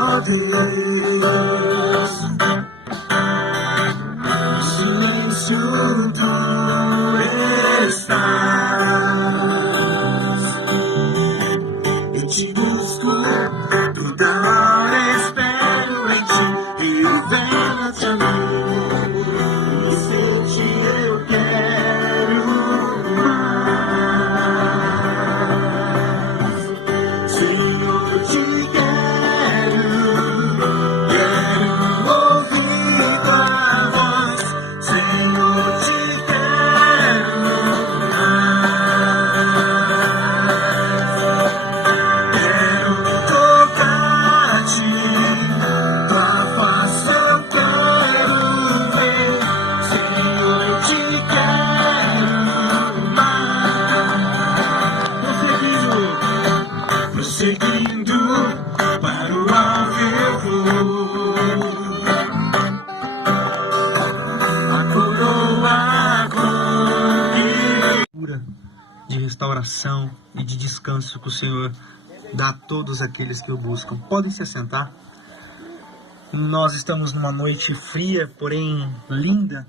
ó Deus, no silêncio tu estás. Eu te busco, toda hora espero em ti, e venha a mim. Sem ti eu quero mais. Senhor, te quero ouvir tua voz. Senhor, te quero mais. Quero tocar-te, tua face eu quero ver. Senhor, te quero mais. Prosseguindo para o alvo eu vou. A coroa de restauração e de descanso que o Senhor dá a todos aqueles que o buscam. Podem se assentar. Nós estamos numa noite fria, porém linda.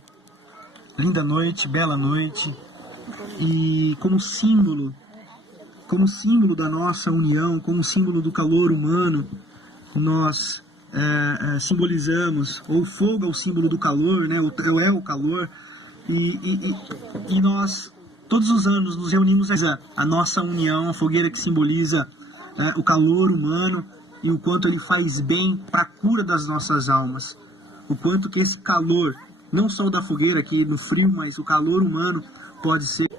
Linda noite, bela noite. E como símbolo da nossa união, como símbolo do calor humano, nós simbolizamos, ou o fogo é o símbolo do calor, né? É o calor, e nós todos os anos nos reunimos a nossa união, a fogueira que simboliza o calor humano e o quanto ele faz bem para a cura das nossas almas, o quanto que esse calor, não só o da fogueira aqui no frio, mas o calor humano pode ser.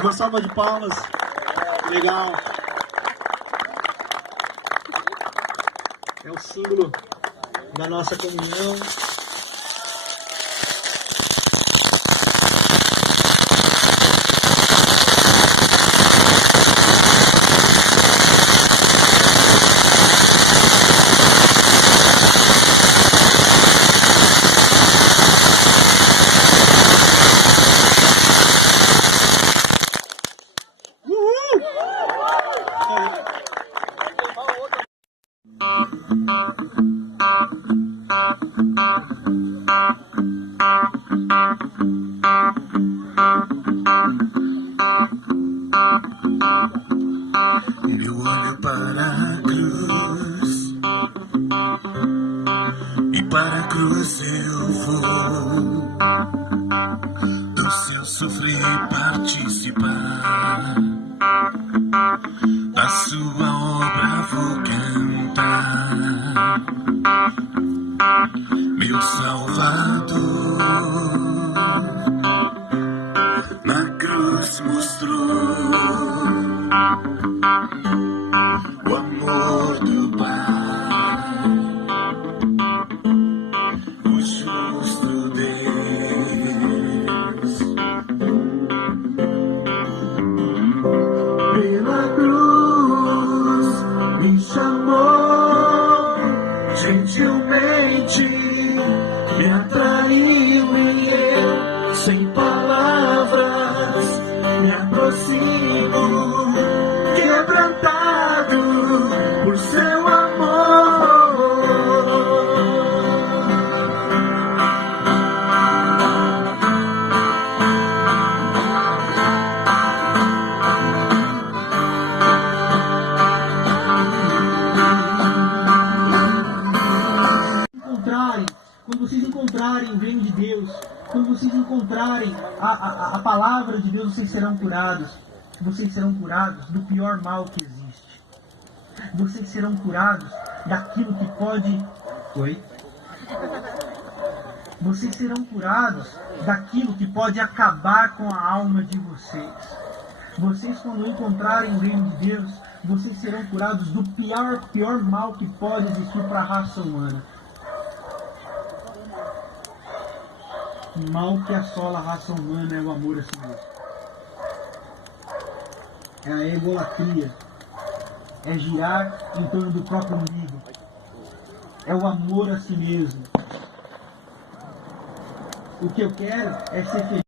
Uma salva de palmas. Legal. É o símbolo da nossa comunhão. Eu olho para a cruz, e para a cruz eu vou. Do seu sofrer participar, da sua obra vou cantar. Meu Salvador na cruz mostrou o amor do Pai, o justo Deus. Pela cruz me chamou gentilmente, me atraiu e eu, sem palavras, me aproximo, quebrantado por seu amor. Quando vocês encontrarem o reino de Deus, quando vocês encontrarem a palavra de Deus, vocês serão curados. Vocês serão curados do pior mal que existe. Vocês serão curados daquilo que pode... Oi? Vocês serão curados daquilo que pode acabar com a alma de vocês. Vocês, quando encontrarem o reino de Deus, vocês serão curados do pior mal que pode existir para a raça humana. O mal que assola a raça humana é o amor a si mesmo. É a egolatria. É girar em torno do próprio umbigo. É o amor a si mesmo. O que eu quero é ser feliz.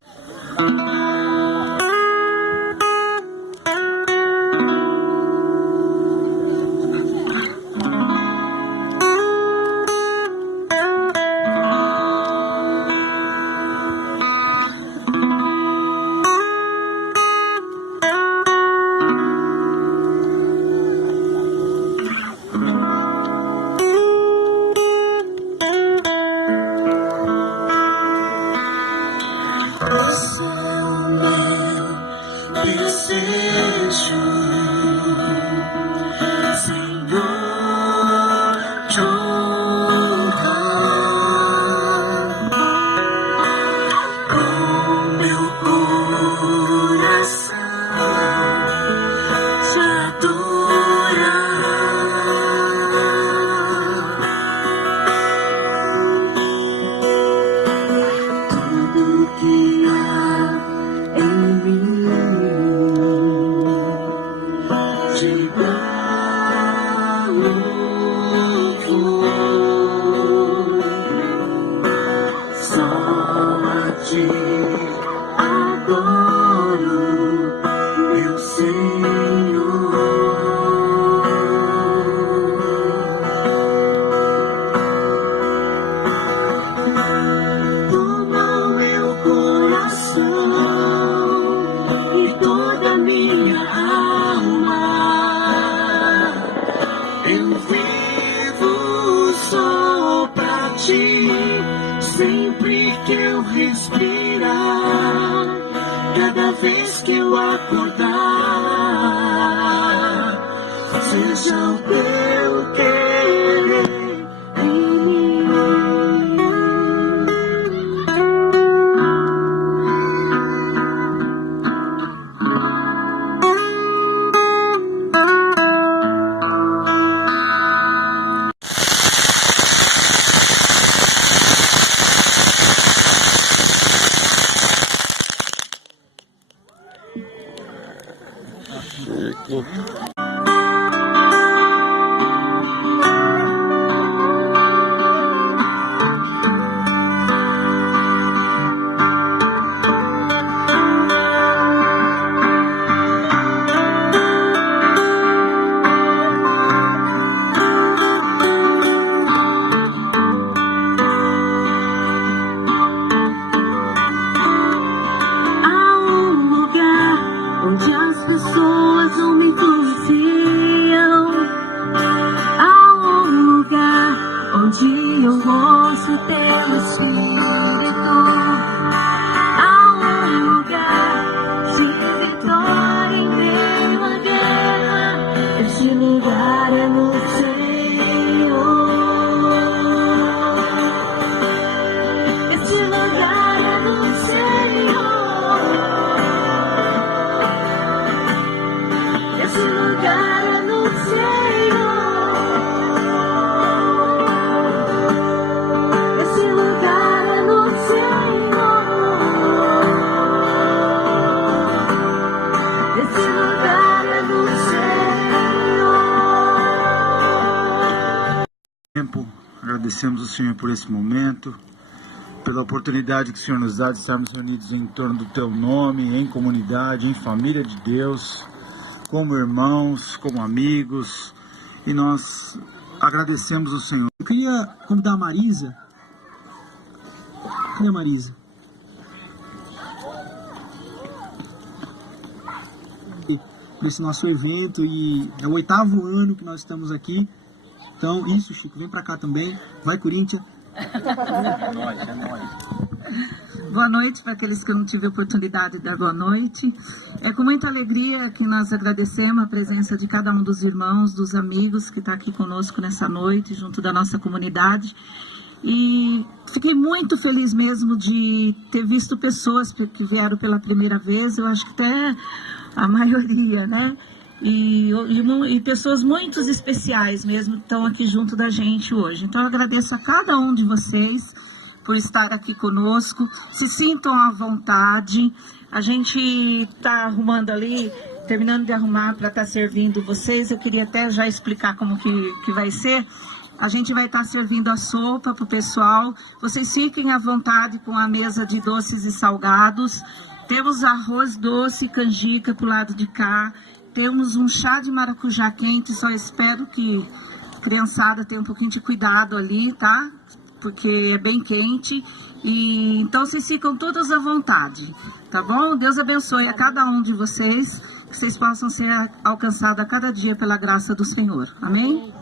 Sempre que eu respirar, cada vez que eu acordar, seja o teu querer em mim. Agradecemos ao Senhor por esse momento, pela oportunidade que o Senhor nos dá de estarmos reunidos em torno do Teu nome, em comunidade, em família de Deus, como irmãos, como amigos, e nós agradecemos ao Senhor. Eu queria convidar a Marisa. Cadê a Marisa? Para esse nosso evento, e é o 8º ano que nós estamos aqui. Então, isso, Chico, vem pra cá também. Vai, Corinthians. É nóis, é nóis. Boa noite para aqueles que eu não tive a oportunidade de dar boa noite. É com muita alegria que nós agradecemos a presença de cada um dos irmãos, dos amigos que está aqui conosco nessa noite, junto da nossa comunidade. E fiquei muito feliz mesmo de ter visto pessoas que vieram pela primeira vez, eu acho que até a maioria, né? E pessoas muito especiais mesmo estão aqui junto da gente hoje. Então eu agradeço a cada um de vocês por estar aqui conosco. Se sintam à vontade. A gente está arrumando ali, terminando de arrumar para estar servindo vocês. Eu queria até já explicar como que vai ser. A gente vai estar servindo a sopa para o pessoal. Vocês fiquem à vontade com a mesa de doces e salgados. Temos arroz doce, canjica para o lado de cá. Temos um chá de maracujá quente. Só espero que a criançada tenha um pouquinho de cuidado ali, tá? Porque é bem quente. E então vocês ficam todos à vontade, tá bom? Deus abençoe a cada um de vocês. Que vocês possam ser alcançados a cada dia pela graça do Senhor. Amém?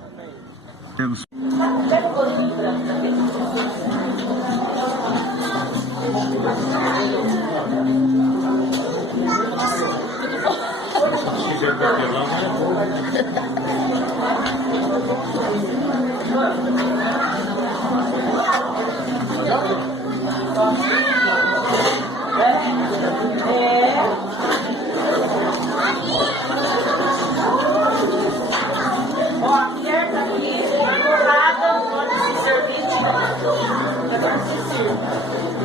Temos.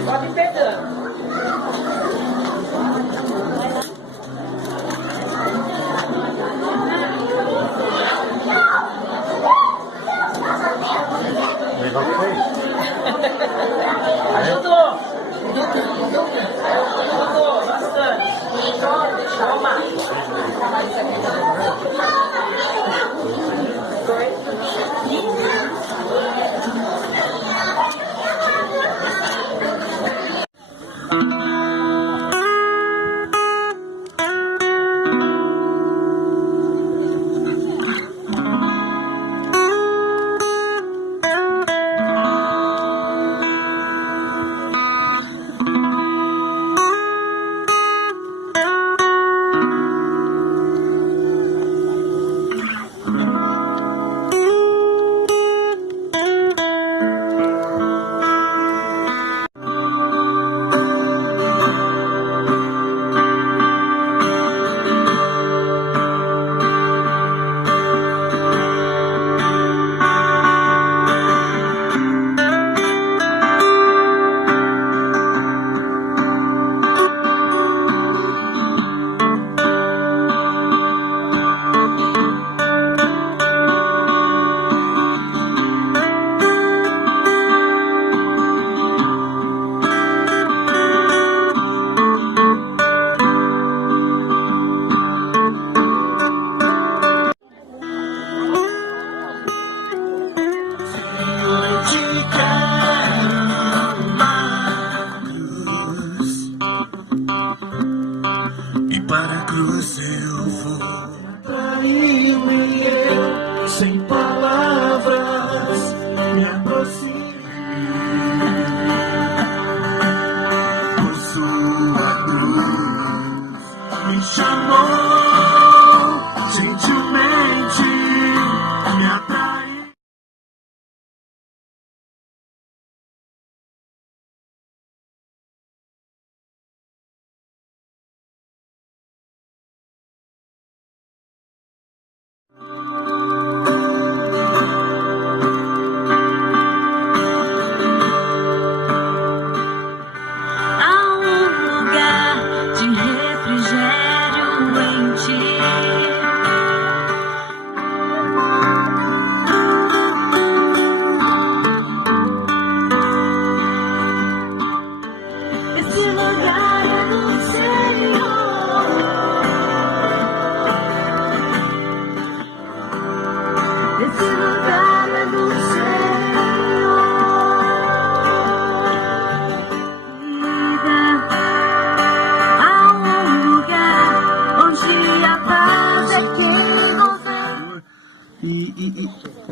Pode pegar. Legal foi? Ajudou bastante. Calma. Para a cruz eu vou, traindo-me eu, sem palavras, me aproximo. Por sua cruz, me chamou, gentilmente, me atraiu.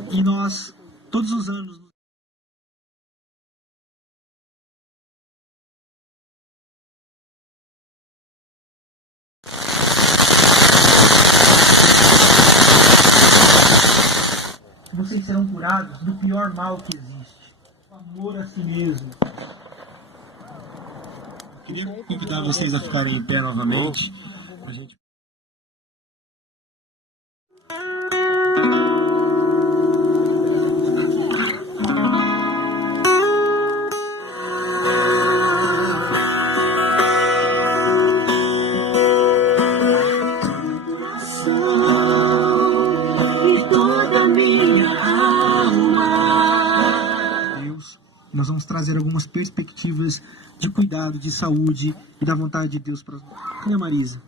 E nós, todos os anos... Vocês serão curados do pior mal que existe, o amor a si mesmo. Queria convidar vocês a ficarem em pé novamente. A gente... E toda minha alma as perspectivas de cuidado, de saúde e da vontade de Deus para... Cadê a Marisa?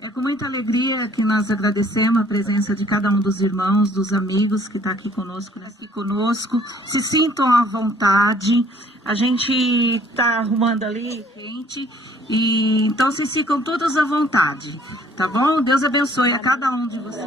É com muita alegria que nós agradecemos a presença de cada um dos irmãos, dos amigos que está aqui conosco, Se sintam à vontade. A gente está arrumando ali quente, e então vocês ficam todos à vontade, tá bom? Deus abençoe a cada um de vocês.